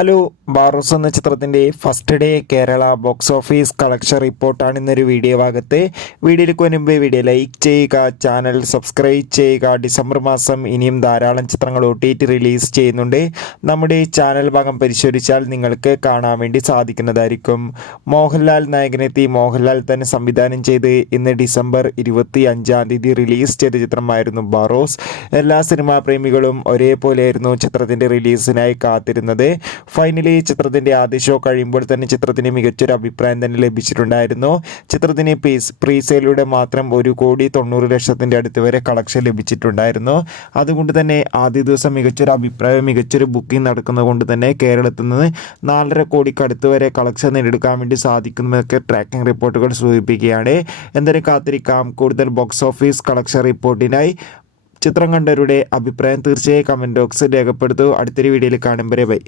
Hello. Barroz എന്ന ചിത്രത്തിൻ്റെ first day Kerala box office collection റിപ്പോർട്ടാണ് ഇന്നൊരു വീഡിയോ ഭാഗത്ത്. വീഡിയോയിലേക്ക് മുൻപ് വീഡിയോ ലൈക്ക് ചെയ്യുക, ചാനൽ സബ്സ്ക്രൈബ് ചെയ്യുക. ഡിസംബർ മാസം ഇനിയും ധാരാളം ചിത്രങ്ങൾ OTT റിലീസ് ചെയ്യുന്നുണ്ട്. നമ്മുടെ ചാനൽ ഭാഗം പരിശോധിച്ചാൽ നിങ്ങൾക്ക് കാണാൻ വേണ്ടി സാധിക്കുന്നതായിരിക്കും. മോഹൻലാൽ നായകനെത്തി മോഹൻലാൽ തന്നെ സംവിധാനം ചെയ്ത് ഇന്ന് ഡിസംബർ 25 റിലീസ് ചെയ്ത ചിത്രമായിരുന്നു ബാറോസ്. എല്ലാ സിനിമാ പ്രേമികളും ഒരേപോലെയായിരുന്നു ചിത്രത്തിൻ്റെ റിലീസിനായി കാത്തിരുന്നത്. ഫൈനലി ചിത്രത്തിൻ്റെ ആദ്യ ഷോ കഴിയുമ്പോൾ തന്നെ ചിത്രത്തിന് മികച്ചൊരു അഭിപ്രായം തന്നെ ലഭിച്ചിട്ടുണ്ടായിരുന്നു. ചിത്രത്തിന് പ്രീസെയിലൂടെ മാത്രം 1,90,00,000 അടുത്ത് വരെ കളക്ഷൻ ലഭിച്ചിട്ടുണ്ടായിരുന്നു. അതുകൊണ്ട് തന്നെ ആദ്യ ദിവസം മികച്ചൊരു അഭിപ്രായം, മികച്ചൊരു ബുക്കിംഗ് നടക്കുന്നത് കൊണ്ട് തന്നെ കേരളത്തിൽ നിന്ന് 4.5 കോടിക്ക് അടുത്ത് വരെ കളക്ഷൻ നേടിയെടുക്കാൻ വേണ്ടി സാധിക്കുന്നതൊക്കെ ട്രാക്കിംഗ് റിപ്പോർട്ടുകൾ സൂചിപ്പിക്കുകയാണ്. എന്തായാലും കാത്തിരിക്കാം കൂടുതൽ ബോക്സ് ഓഫീസ് കളക്ഷൻ റിപ്പോർട്ടിനായി. ചിത്രം കണ്ടവരുടെ അഭിപ്രായം തീർച്ചയായും കമൻറ്റ് ബോക്സിൽ രേഖപ്പെടുത്തൂ. അടുത്തൊരു വീഡിയോയിൽ കാണും വരെ ബൈ.